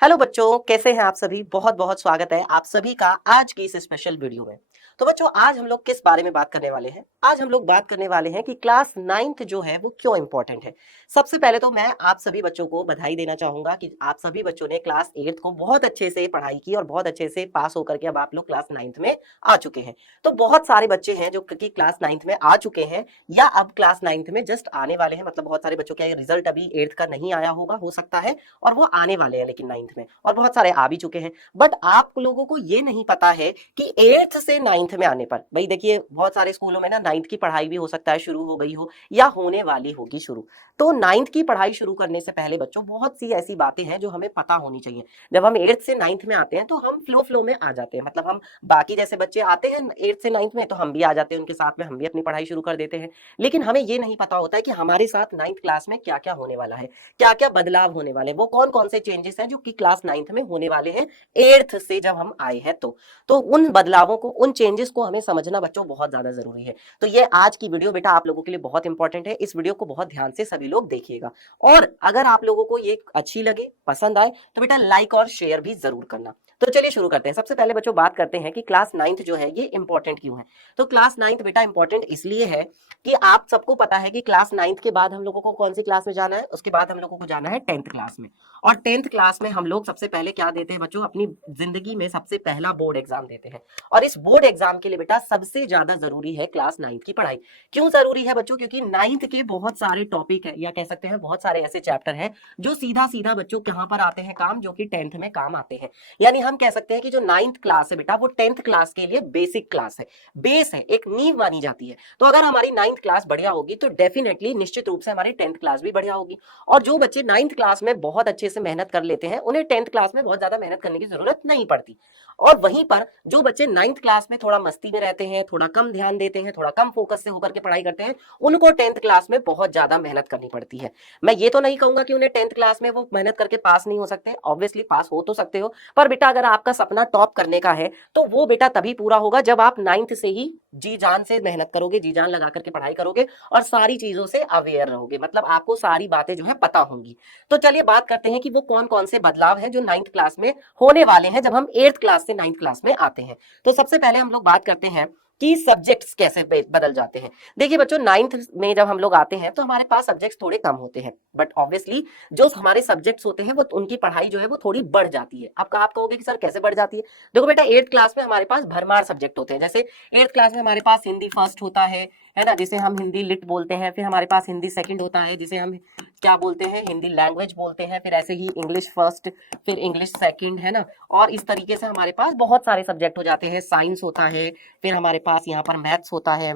Hello बच्चों, कैसे हैं आप सभी। बहुत बहुत स्वागत है आप सभी का आज की इस स्पेशल वीडियो में। तो बच्चों, आज हम लोग किस बारे में बात करने वाले हैं। आज हम लोग बात करने वाले हैं कि क्लास 9th जो है वो क्यों इंपॉर्टेंट है। सबसे पहले तो मैं आप सभी बच्चों को बधाई देना चाहूंगा कि आप सभी बच्चों ने क्लास 8th को बहुत अच्छे से पढ़ाई की और बहुत अच्छे से पास होकर के अब आप लोग क्लास 9th में आ चुके हैं। तो बहुत सारे बच्चे हैं जो कि क्लास 9th में आ चुके हैं या अब क्लास 9th में जस्ट आने वाले हैं। मतलब बहुत सारे बच्चों का रिजल्ट अभी 8th का नहीं आया होगा, हो सकता है, और वो आने वाले हैं लेकिन 9th में, और बहुत सारे आ भी चुके हैं। बट आप लोगों को ये नहीं पता है कि 8th से 9th में आने पर, भाई देखिए, बहुत सारे स्कूलों में ना 9th की पढ़ाई भी हो सकता है शुरू हो गई हो या होने वाली होगी शुरू। तो 9th की पढ़ाई शुरू करने से पहले बच्चों बहुत सी ऐसी बातें हैं जो हमें पता होनी चाहिए। जब हम 8th से 9th में आते हैं तो हम फ्लो में आ जाते हैं। मतलब हम बाकी जैसे बच्चे आते हैं 8th से 9th में तो हम भी आ जाते हैं उनके साथ में, हम भी अपनी पढ़ाई शुरू कर देते हैं। लेकिन हमें ये नहीं पता होता है कि हमारे साथ 9th क्लास में क्या क्या होने वाला है, क्या क्या बदलाव होने वाले हैं, वो कौन कौन से चेंजेस हैं जो कि क्लास 9th में होने वाले हैं 8th से जब हम आए हैं। तो उन बदलावों को, उन चेंजेस को हमें समझना बच्चों बहुत ज्यादा जरूरी है। तो ये आज की वीडियो बेटा आप लोगों के लिए बहुत इंपॉर्टेंट है। इस वीडियो को बहुत ध्यान से सभी लोग देखिएगा, और अगर आप लोगों को ये अच्छी लगे, पसंद आए, तो बेटा लाइक और शेयर भी जरूर करना। तो चलिए शुरू करते हैं। सबसे पहले बच्चों बात करते हैं कि क्लास 9th जो है ये इंपॉर्टेंट क्यों है। तो क्लास 9th बेटा इंपॉर्टेंट इसलिए है कि आप सबको पता है कि क्लास 9th के बाद हम लोगों को कौन सी क्लास में जाना है, उसके बाद हम लोगों को जाना है 10th क्लास में। और 10th क्लास में हम लोग सबसे पहले क्या देते हैं बच्चों, अपनी जिंदगी में सबसे पहला बोर्ड एग्जाम देते हैं। और इस बोर्ड एग्जाम के लिए बेटा सबसे ज्यादा जरूरी है क्लास 9th की पढ़ाई। क्यों जरूरी है बच्चों? क्योंकि 9th के बहुत सारे टॉपिक है, या कह सकते हैं बहुत सारे ऐसे चैप्टर हैं जो सीधा सीधा बच्चों कहां पर आते हैं काम, जो कि 10th में काम आते हैं। यानी हम कह सकते हैं कि जो 9th क्लास है बेटा वो 10th क्लास के लिए बेसिक क्लास है, बेस है, एक नींव मानी जाती है। तो अगर हमारी 9th क्लास बढ़िया होगी तो डेफिनेटली निश्चित रूप से हमारी 10th क्लास भी बढ़िया होगी। और जो बच्चे 9th क्लास में बहुत अच्छे से मेहनत कर लेते हैं उन्हें 10th क्लास में बहुत ज्यादा मेहनत करने की जरूरत नहीं पड़ती। और वहीं पर जो बच्चे 9th क्लास में थोड़ा मस्ती में रहते हैं, थोड़ा कम ध्यान देते हैं, थोड़ा कम फोकस से होकर के पढ़ाई करते हैं, उनको 10th क्लास में बहुत ज्यादा मेहनत करनी पड़ती है। मैं ये तो नहीं कहूंगा कि उन्हें 10th क्लास में वो मेहनत करके पास नहीं हो सकते, ऑब्वियसली पास हो तो सकते हो, पर बेटा अगर आपका सपना टॉप करने का है तो वो बेटा तभी पूरा होगा जब आप 9th से ही जी जान से मेहनत करोगे, जी जान लगा करके पढ़ाई करोगे और सारी चीजों से अवेयर रहोगे। मतलब आपको सारी बातें जो है पता होंगी। तो चलिए बात करते हैं कि वो कौन कौन से बदलाव हैं जो 9th क्लास में होने वाले हैं जब हम 8th क्लास से 9th क्लास में आते हैं। तो सबसे पहले हम लोग बात करते हैं कि सब्जेक्ट्स कैसे बदल जाते हैं। देखिए बच्चों, 9th में जब हम लोग आते हैं तो हमारे पास सब्जेक्ट्स थोड़े कम होते हैं, बट ऑब्वियसली जो हमारे सब्जेक्ट्स होते हैं वो उनकी पढ़ाई जो है वो थोड़ी बढ़ जाती है। आप कहोगे कि सर कैसे बढ़ जाती है? देखो बेटा, 8th क्लास में हमारे पास भरमार सब्जेक्ट होते हैं। जैसे 8th क्लास में हमारे पास हिंदी फर्स्ट होता है ना, जिसे हम हिंदी लिट बोलते हैं। फिर हमारे पास हिंदी सेकंड होता है, जिसे हम क्या बोलते हैं, हिंदी लैंग्वेज बोलते हैं। फिर ऐसे ही इंग्लिश फर्स्ट, फिर इंग्लिश सेकंड, है ना। और इस तरीके से हमारे पास बहुत सारे सब्जेक्ट हो जाते हैं। साइंस होता है, फिर हमारे पास यहाँ पर मैथ्स होता है,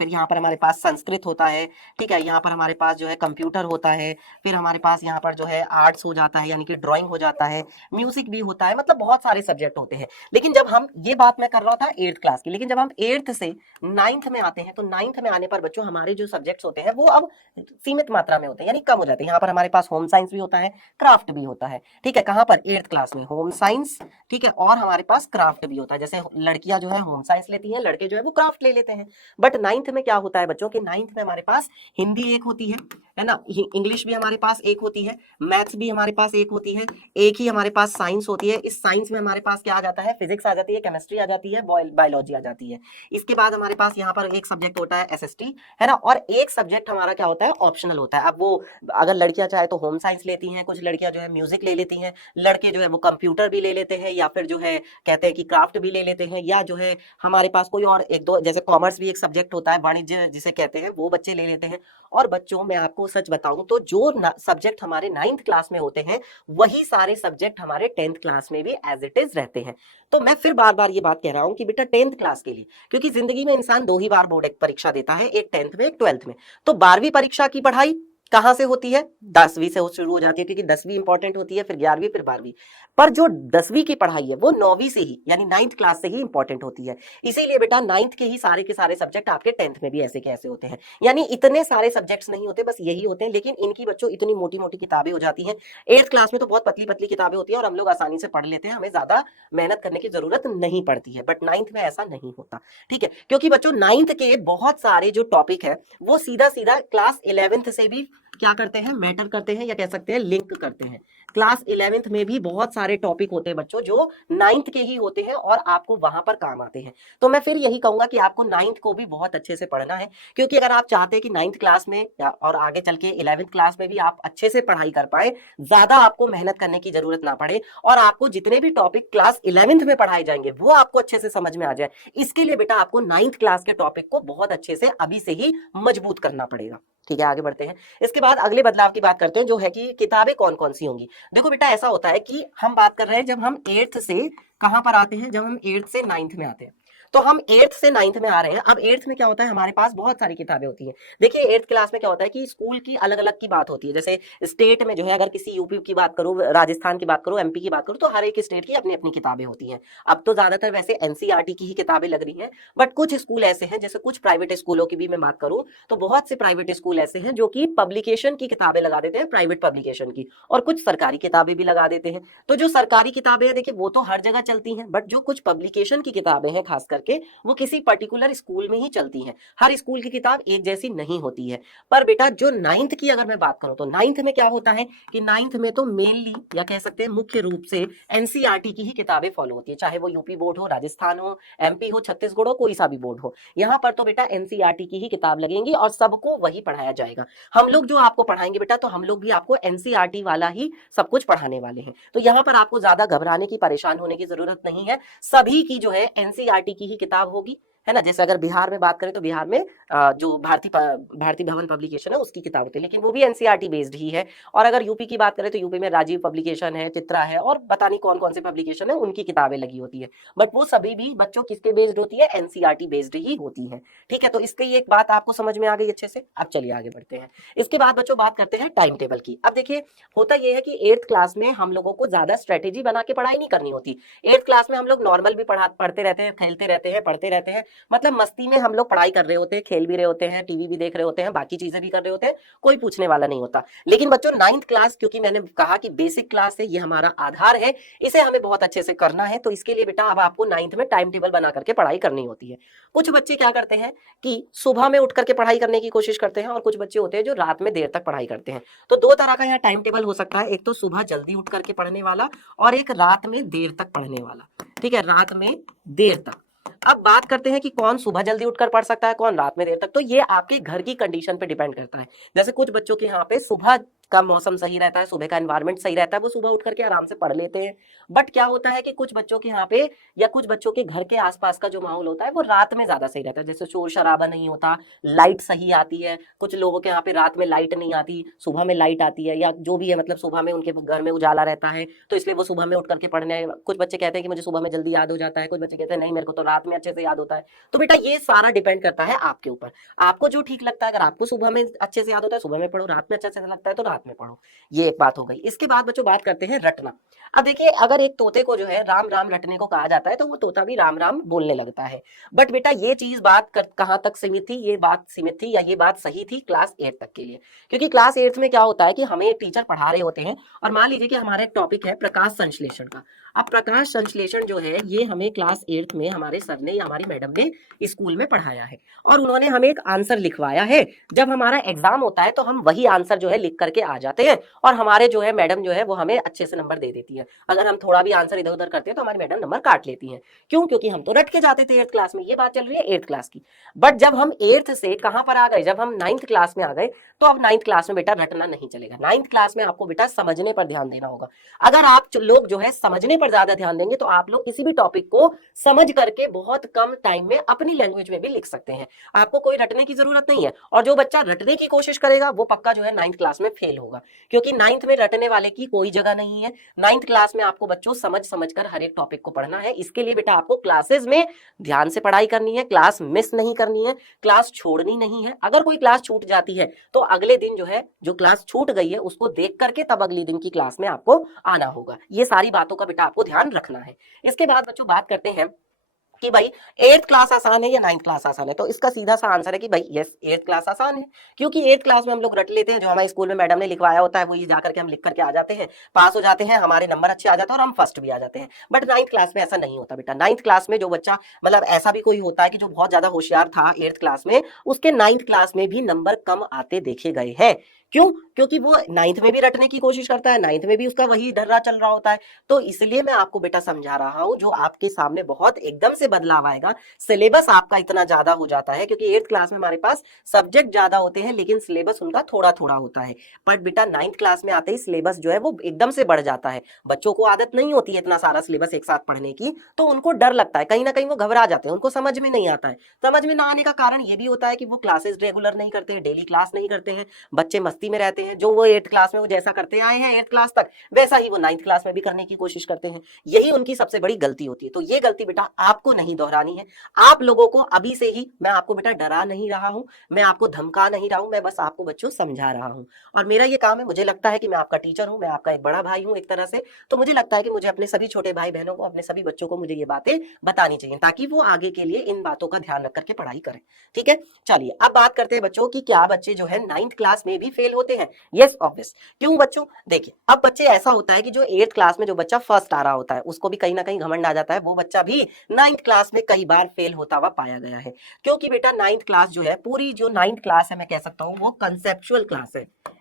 फिर यहाँ पर हमारे पास संस्कृत होता है, ठीक है। यहाँ पर हमारे पास जो है कंप्यूटर होता है, फिर हमारे पास यहाँ पर जो है आर्ट्स हो जाता है, यानी कि ड्राइंग हो जाता है, म्यूजिक भी होता है। मतलब बहुत सारे सब्जेक्ट होते हैं। लेकिन जब हम, ये बात मैं कर रहा था 8th क्लास की, लेकिन जब हम 8th से 9th में आते हैं तो 9th में आने पर बच्चों हमारे जो सब्जेक्ट्स होते हैं वो अब सीमित मात्रा में होते हैं, यानी कम हो जाते हैं। यहाँ पर हमारे पास होम साइंस भी होता है, क्राफ्ट भी होता है, ठीक है। कहाँ पर? 8th क्लास में होम साइंस, ठीक है, और हमारे पास क्राफ्ट भी होता है। जैसे लड़कियां जो है होम साइंस लेती हैं, लड़के जो है वो क्राफ्ट ले लेते हैं। बट 9th में क्या होता है बच्चों के, 9th में हमारे पास हिंदी एक होती है ना, इंग्लिश भी हमारे पास एक होती है, मैथ्स भी हमारे पास एक होती है, एक ही हमारे पास साइंस होती है। इस साइंस में हमारे पास क्या आ जाता है, फिजिक्स आ जाती है, केमिस्ट्री आ जाती है, बायोलॉजी आ जाती है। इसके बाद हमारे पास यहाँ पर एक सब्जेक्ट होता है एसएसटी, है ना, और एक सब्जेक्ट हमारा क्या होता है, ऑप्शनल होता है। अब वो अगर लड़कियां चाहे तो होम साइंस लेती हैं, कुछ लड़कियां जो है म्यूजिक ले लेती हैं, लड़के जो है वो कंप्यूटर भी ले लेते हैं, या फिर जो है कहते हैं कि क्राफ्ट भी ले लेते हैं, या जो है हमारे पास कोई और एक दो, जैसे कॉमर्स भी एक सब्जेक्ट होता है, वाणिज्य जिसे कहते हैं, वो बच्चे ले लेते हैं। और बच्चों मैं आपको सच बताऊं तो जो सब्जेक्ट हमारे 9th क्लास में होते हैं वही सारे सब्जेक्ट हमारे 10th क्लास में भी एज इट इज रहते हैं। तो मैं फिर बार बार ये बात कह रहा हूं कि बेटा 10th क्लास के लिए, क्योंकि जिंदगी में इंसान दो ही बार बोर्ड परीक्षा देता है, एक 10th में, एक 12th में। तो 12वीं परीक्षा की पढ़ाई कहां से होती है? 10वीं से शुरू हो जाती है, क्योंकि 10वीं इंपॉर्टेंट होती है, फिर 11वीं, फिर 12वीं। पर जो 10वीं की पढ़ाई है वो 9वीं से ही, यानी 9th क्लास से ही इंपॉर्टेंट होती है। इसीलिए बेटा 9th के सारे सब्जेक्ट आपके 10th में भी ऐसे के ऐसे होते हैं। यानी इतने सारे सब्जेक्ट्स नहीं होते, बस यही होते हैं, लेकिन इनकी बच्चों इतनी मोटी मोटी किताबें हो जाती हैं। 8th क्लास में तो बहुत पतली पतली किताबें होती है और हम लोग आसानी से पढ़ लेते हैं, हमें ज्यादा मेहनत करने की जरूरत नहीं पड़ती है। बट 9th में ऐसा नहीं होता, ठीक है, क्योंकि बच्चों 9th के बहुत सारे जो टॉपिक है वो सीधा सीधा क्लास 11th से भी क्या करते हैं, मैटर करते हैं, या कह सकते हैं लिंक करते हैं। क्लास 11th में भी बहुत सारे टॉपिक होते हैं बच्चों जो 9th के ही होते हैं और आपको वहां पर काम आते हैं। तो मैं फिर यही कहूंगा कि आपको 9th को भी बहुत अच्छे से पढ़ना है, क्योंकि अगर आप चाहते हैं कि 9th क्लास में और आगे चल के 11th क्लास में भी आप अच्छे से पढ़ाई कर पाए, ज्यादा आपको मेहनत करने की जरूरत ना पड़े और आपको जितने भी टॉपिक क्लास 11th में पढ़ाए जाएंगे वो आपको अच्छे से समझ में आ जाए, इसके लिए बेटा आपको 9th क्लास के टॉपिक को बहुत अच्छे से अभी से ही मजबूत करना पड़ेगा। ठीक है, आगे बढ़ते हैं। इसके बाद अगले बदलाव की बात करते हैं, जो है कि किताबें कौन कौन सी होंगी। देखो बेटा, ऐसा होता है कि हम बात कर रहे हैं जब हम 8th से कहां पर आते हैं, जब हम 8th से 9th में आते हैं। तो हम 8th से 9th में आ रहे हैं। अब 8th में क्या होता है, हमारे पास बहुत सारी किताबें होती हैं। देखिए 8th क्लास में क्या होता है कि स्कूल की अलग अलग की बात होती है। जैसे स्टेट में जो है, अगर किसी यूपी की बात करूं, राजस्थान की बात करूं, एमपी की बात करूं, तो हर एक स्टेट की अपनी अपनी किताबें होती हैं। अब तो ज्यादातर वैसे एनसीईआरटी की ही किताबें लग रही हैं, बट कुछ स्कूल ऐसे हैं, जैसे कुछ प्राइवेट स्कूलों की भी मैं बात करूं तो बहुत से प्राइवेट स्कूल ऐसे हैं जो कि पब्लिकेशन की किताबें लगा देते हैं, प्राइवेट पब्लिकेशन की, और कुछ सरकारी किताबें भी लगा देते हैं। तो जो सरकारी किताबें हैं देखिए वो तो हर जगह चलती हैं, बट जो कुछ पब्लिकेशन की किताबें हैं खास करके वो किसी पर्टिकुलर स्कूल में ही चलती हैं। हर स्कूल की किताब एक जैसी नहीं होती है। पर बेटा जो 9th की अगर मैं बात करूं तो 9th में क्या होता है कि 9th में तो मेनली या कह सकते हैं मुख्य रूप से एनसीईआरटी की ही किताबें फॉलो होती है, चाहे वो यूपी बोर्ड हो, राजस्थान हो, एमपी हो, छत्तीसगढ़ हो, कोई सा भी बोर्ड हो। यहाँ पर तो बेटा एनसीईआरटी की ही किताब लगेंगी और सबको वही पढ़ाया जाएगा। हम लोग जो आपको पढ़ाएंगे बेटा, तो हम लोग भी आपको एनसीईआरटी वाला ही सब कुछ पढ़ाने वाले हैं। तो यहाँ पर आपको ज्यादा घबराने की, परेशान होने की जरूरत नहीं है। सभी की जो है एनसीईआरटी की ही किताब होगी, है ना। जैसे अगर बिहार में बात करें तो बिहार में जो भारती भवन पब्लिकेशन है उसकी किताब होती है, लेकिन वो भी एनसीईआरटी बेस्ड ही है। और अगर यूपी की बात करें तो यूपी में राजीव पब्लिकेशन है, चित्रा है, और पता नहीं कौन कौन से पब्लिकेशन है, उनकी किताबें लगी होती है। बट वो सभी भी बच्चों किसके बेस्ड होती है, एनसीईआरटी बेस्ड ही होती है। ठीक है, तो इसकी एक बात आपको समझ में आ गई अच्छे से। अब चलिए आगे बढ़ते हैं। इसके बाद बच्चों बात करते हैं टाइम टेबल की। अब देखिए होता यह है कि 8th क्लास में हम लोगों को ज्यादा स्ट्रेटेजी बना के पढ़ाई नहीं करनी होती। 8th क्लास में हम लोग नॉर्मल भी पढ़ते रहते हैं, खेलते रहते हैं, पढ़ते रहते हैं, मतलब मस्ती में हम लोग पढ़ाई कर रहे होते हैं, खेल भी रहे होते हैं, टीवी भी देख रहे होते हैं, बाकी चीजें भी कर रहे होते हैं, कोई पूछने वाला नहीं होता। लेकिन बच्चों 9th क्लास, क्योंकि मैंने कहा कि बेसिक क्लास है, ये हमारा आधार है, इसे हमें बहुत अच्छे से करना है। तो इसके लिए बेटा अब आपको 9th में टाइम टेबल बना करके पढ़ाई करनी होती है। कुछ बच्चे क्या करते हैं कि सुबह में उठ करके पढ़ाई करने की कोशिश करते हैं, और कुछ बच्चे होते हैं जो रात में देर तक पढ़ाई करते हैं। तो दो तरह का यहाँ टाइम टेबल हो सकता है, एक तो सुबह जल्दी उठ करके पढ़ने वाला, और एक रात में देर तक पढ़ने वाला। ठीक है, रात में देर तक। अब बात करते हैं कि कौन सुबह जल्दी उठकर पढ़ सकता है, कौन रात में देर तक। तो ये आपके घर की कंडीशन पे डिपेंड करता है। जैसे कुछ बच्चों के यहाँ पे सुबह का मौसम सही रहता है, सुबह का एनवायरनमेंट सही रहता है, वो सुबह उठ करके आराम से पढ़ लेते हैं। बट क्या होता है कि कुछ बच्चों के यहाँ पे या कुछ बच्चों के घर के आसपास का जो माहौल होता है वो रात में ज्यादा सही रहता है। जैसे शोर शराबा नहीं होता, लाइट सही आती है। कुछ लोगों के यहाँ पे रात में लाइट नहीं आती, सुबह में लाइट आती है, या जो भी है, मतलब सुबह में उनके घर में उजाला रहता है, तो इसलिए वो सुबह में उठ करके पढ़ने। कुछ बच्चे कहते हैं कि मुझे सुबह में जल्दी याद हो जाता है, कुछ बच्चे कहते हैं नहीं मेरे को तो रात में अच्छे से याद होता है। तो बेटा ये सारा डिपेंड करता है आपके ऊपर, आपको जो ठीक लगता है। अगर आपको सुबह में अच्छे से याद होता है सुबह में पढ़ो, रात में अच्छे से लगता है तो रात में पढ़ो। ये एक बात हो गई। इसके बाद बच्चों बात करते हैं रटना। अब देखिए अगर एक तोते को जो है राम राम रटने को कहा जाता है तो वो तोता भी राम राम बोलने लगता है। बट बेटा ये चीज कहां तक सीमित थी, ये बात सीमित थी या ये बात सही थी क्लास 8 तक के लिए। क्योंकि क्लास 8 में क्या होता है कि हमें एक टीचर पढ़ा रहे होते हैं, और मान लीजिए कि हमारा एक टॉपिक है प्रकाश संश्लेषण का। अब प्रकाश संश्लेषण जो है ये हमें क्लास 8 में हमारे सर ने या हमारी मैडम ने स्कूल में पढ़ाया है, और उन्होंने हमें एक आंसर लिखवाया है। जब हमारा एग्जाम होता है तो हम वही आंसर जो है लिख करके आ जाते हैं, और हमारे जो है मैडम जो है वो हमें अच्छे से नंबर दे देती है। अगर हम थोड़ा भी आंसर इधर उधर करते हैं तो हमारी मैडम नंबर काट लेती हैं। क्यों? क्योंकि हम तो रट के जाते थे 8th क्लास में। ये बात चल रही है 8th क्लास की। बट जब हम 8th से कहां पर आ गए, जब हम 9th क्लास में आ गए, तो अब 9th क्लास में बेटा रटना नहीं चलेगा। 9th क्लास में आपको बेटा समझने पर ध्यान देना होगा। अगर आप लोग जो है समझने पर ज्यादा ध्यान देंगे तो आप लोग किसी भी टॉपिक को समझ करके बहुत कम टाइम में अपनी लैंग्वेज में भी लिख सकते हैं। आपको कोई रटने की जरूरत नहीं है। और जो बच्चा रटने की कोशिश करेगा वो पक्का जो है 9th क्लास में फेल होगा, क्योंकि 9th में रटने वाले की कोई जगह नहीं है। 9th क्लास में आपको बच्चों समझ समझ कर हर एक टॉपिक को पढ़ना है। इसके लिए बेटा आपको क्लासेस में ध्यान से पढ़ाई करनी है, क्लास मिस नहीं करनी है, क्लास छोड़नी नहीं है। अगर कोई क्लास छूट जाती है तो अगले दिन जो है जो क्लास छूट गई है उसको देख करके तब अगले दिन की क्लास में आपको आना होगा। ये सारी बातों का बेटा आपको ध्यान रखना है। इसके बाद बच्चों बात करते हैं कि भाई 8th क्लास आसान है या 9th क्लास आसान है। तो इसका सीधा सा आंसर है कि भाई यस 8th क्लास आसान है, क्योंकि 8th क्लास में हम लोग रट लेते हैं। जो हमारे स्कूल में मैडम ने लिखवाया होता है वही जाकर के हम लिख करके आ जाते हैं, पास हो जाते हैं, हमारे नंबर अच्छे आ जाते हैं और हम फर्स्ट भी आ जाते हैं। बट 9th क्लास में ऐसा नहीं होता बेटा। 9th क्लास में जो बच्चा, मतलब ऐसा भी कोई होता है कि जो बहुत ज्यादा होशियार था 8th क्लास में, उसके 9th क्लास में भी नंबर कम आते देखे गए हैं। क्यों? क्योंकि वो 9th में भी रटने की कोशिश करता है, 9th में भी उसका वही ढर्रा चल रहा होता है। तो इसलिए मैं आपको बेटा समझा रहा हूं, जो आपके सामने बहुत एकदम से बदलाव आएगा, सिलेबस आपका इतना ज्यादा हो जाता है, क्योंकि 8th क्लास में हमारे पास सब्जेक्ट ज्यादा होते हैं लेकिन सिलेबस उनका थोड़ा थोड़ा होता है। बट बेटा 9th क्लास में आते ही सिलेबस जो है वो एकदम से बढ़ जाता है। बच्चों को आदत नहीं होती है इतना सारा सिलेबस एक साथ पढ़ने की, तो उनको डर लगता है, कहीं ना कहीं वो घबरा जाते हैं, उनको समझ में नहीं आता है। समझ में ना आने का कारण ये भी होता है कि वो क्लासेस रेगुलर नहीं करते हैं, डेली क्लास नहीं करते हैं, बच्चे मस्ती में रहते हैं। जो वो 8th क्लास में वो जैसा करते आए हैं 8th क्लास तक, वैसा ही वो 9th क्लास में भी करने की कोशिश करते हैं। यही उनकी सबसे बड़ी गलती होती है। तो ये गलती बेटा आपको नहीं दोहरानी है। आप लोगों को अभी से ही, मैं आपको बेटा डरा नहीं रहा हूं, मैं आपको धमका नहीं रहा हूं, मैं बस आपको बच्चों समझा रहा हूं। और मेरा ये काम है, मुझे लगता है कि मैं आपका टीचर हूं, मैं आपका एक बड़ा भाई हूं एक तरह से। तो मुझे लगता है कि मुझे अपने सभी छोटे भाई बहनों को, अपने सभी बच्चों को मुझे ये बातें बतानी चाहिए, ताकि वो आगे के लिए इन बातों का ध्यान रख करके पढ़ाई करें। ठीक है, चलिए अब बात करते हैं बच्चों की, क्या बच्चे जो है 9th क्लास में भी फेल होते हैं? Yes obvious. क्यों बच्चों? देखिए, अब बच्चे ऐसा होता है कि जो 8th क्लास में जो बच्चा फर्स्ट आ रहा होता है, उसको भी कहीं ना कहीं घमंड आ जाता है, वो बच्चा भी 9th क्लास में कई बार फेल होता हुआ पाया गया है। क्योंकि बेटा 9th क्लास जो है, पूरी जो 9th क्लास है, मैं कह सकता हूं वो कंसेप्चुअल क्लास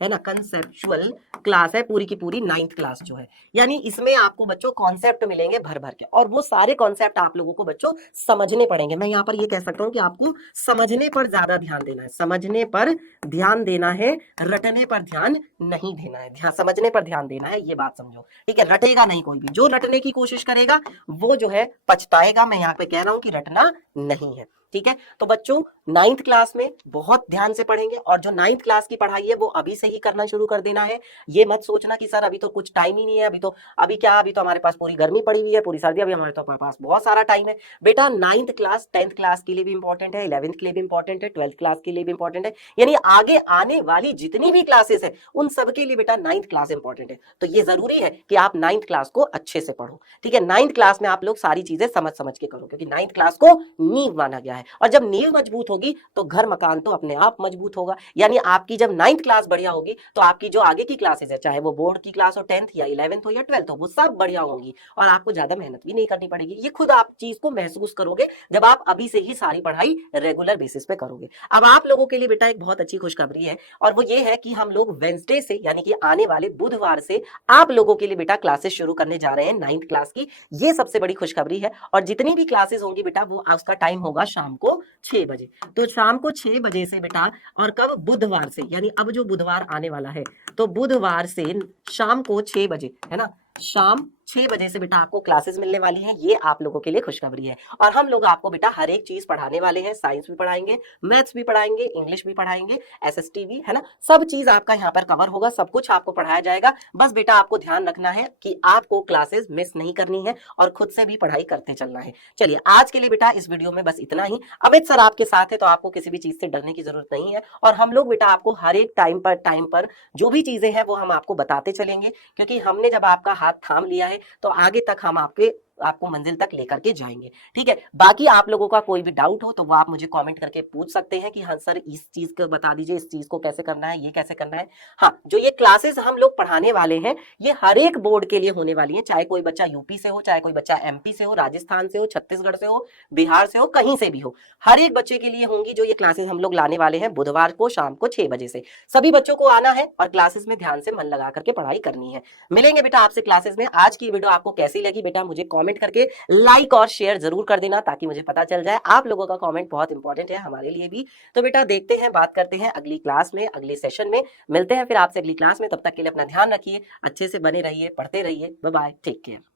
है ना, कंसेप्चुअल क्लास है पूरी की पूरी 9th क्लास जो है। यानी इसमें आपको बच्चों कॉन्सेप्ट मिलेंगे भर भर के, और वो सारे कॉन्सेप्ट आप लोगों को बच्चों समझने पड़ेंगे। मैं यहाँ पर ये कह सकता हूँ कि आपको समझने पर ज्यादा ध्यान देना है, समझने पर ध्यान देना है, रटने पर ध्यान नहीं देना है। ध्यान, समझने पर ध्यान देना है, ये बात समझो। ठीक है, रटेगा नहीं कोई भी, जो रटने की कोशिश करेगा वो जो है पछताएगा। मैं यहाँ पे कह रहा हूँ कि रटना नहीं है। ठीक है, तो बच्चों 9th क्लास में बहुत ध्यान से पढ़ेंगे, और जो 9th क्लास की पढ़ाई है वो अभी से ही करना शुरू कर देना है। ये मत सोचना कि सर अभी तो कुछ टाइम ही नहीं है, अभी तो हमारे पास पूरी गर्मी पड़ी हुई है, पूरी सर्दी, अभी हमारे तो पास बहुत सारा टाइम है। बेटा 9th क्लास 10th क्लास के लिए भी इंपॉर्टेंट है, 11th के लिए भी इंपॉर्टेंट है, 12th क्लास के लिए भी इंपॉर्टेंट है। यानी आगे आने वाली जितनी भी क्लासेस है उन सब के लिए बेटा 9th क्लास इंपॉर्टेंट है। तो ये जरूरी है कि आप 9th क्लास को अच्छे से पढ़ो। ठीक है, 9th क्लास में आप लोग सारी चीजें समझ समझ के करो, क्योंकि 9th क्लास को नींव माना गया है, और जब नींव मजबूत होगी तो घर मकान तो अपने आप मजबूत होगा। यानी आपकी जब 9th क्लास बढ़िया होगी तो आपकी जो आगे की क्लासेस है, चाहे वो बोर्ड की क्लास हो, 10th या 11th हो या 12th हो, वो सब बढ़िया होंगी, और आपको ज्यादा मेहनत भी नहीं करनी पड़ेगी। ये खुद आप चीज को महसूस करोगे जब आप अभी से ही सारी पढ़ाई रेगुलर बेसिस पे करोगे। अब आप लोगों के लिए बेटा एक बहुत अच्छी खुशखबरी है, और वो ये है कि हम लोग वेंसडे से, यानी कि आने वाले बुधवार से आप लोगों के लिए बेटा क्लासेस शुरू करने जा रहे हैं 9th क्लास की। ये सबसे बड़ी खुशखबरी है। और जितनी भी क्लासेस होंगी बेटा, वो उसका टाइम होगा शाम को 6 बजे। तो शाम को 6 बजे से बेटा, और कब? बुधवार से, यानी अब जो बुधवार आने वाला है, तो बुधवार से शाम को 6 बजे, है ना, शाम 6 बजे से बेटा आपको क्लासेस मिलने वाली हैं। ये आप लोगों के लिए खुशखबरी है। और हम लोग आपको बेटा हर एक चीज पढ़ाने वाले हैं, साइंस भी पढ़ाएंगे, मैथ्स भी पढ़ाएंगे, इंग्लिश भी पढ़ाएंगे, एसएसटी भी, है ना, सब चीज आपका यहाँ पर कवर होगा, सब कुछ आपको पढ़ाया जाएगा। बस बेटा आपको ध्यान रखना है कि आपको क्लासेस मिस नहीं करनी है, और खुद से भी पढ़ाई करते चलना है। चलिए, आज के लिए बेटा इस वीडियो में बस इतना ही। अमित सर आपके साथ है, तो आपको किसी भी चीज से डरने की जरूरत नहीं है, और हम लोग बेटा आपको हर एक टाइम पर जो भी चीजें हैं वो हम आपको बताते चलेंगे, क्योंकि हमने जब आपका हाथ थाम लिया है तो आगे तक हम आपको मंजिल तक लेकर के जाएंगे। ठीक है, बाकी आप लोगों का कोई भी डाउट हो तो वो आप मुझे कमेंट करके पूछ सकते हैं कि हाँ सर इस चीज को बता दीजिए, इस चीज को कैसे करना है, ये कैसे करना है। हाँ, जो ये क्लासेस हम लोग पढ़ाने वाले हैं ये हर एक बोर्ड के लिए होने वाली है, चाहे कोई बच्चा यूपी से हो, चाहे कोई बच्चा एमपी से हो, राजस्थान से हो, छत्तीसगढ़ से हो, बिहार से हो, कहीं से भी हो, हर एक बच्चे के लिए होंगी जो ये क्लासेस हम लोग लाने वाले हैं बुधवार को शाम को 6 बजे से। सभी बच्चों को आना है और क्लासेस में ध्यान से मन लगा करके पढ़ाई करनी है। मिलेंगे बेटा आपसे क्लासेस में। आज की वीडियो आपको कैसी लगी बेटा, मुझे कमेंट करके लाइक और शेयर जरूर कर देना, ताकि मुझे पता चल जाए। आप लोगों का कमेंट बहुत इंपॉर्टेंट है हमारे लिए भी। तो बेटा देखते हैं, बात करते हैं अगली क्लास में, अगले सेशन में मिलते हैं फिर आपसे अगली क्लास में। तब तक के लिए अपना ध्यान रखिए, अच्छे से बने रहिए, पढ़ते रहिए। Bye bye, take care.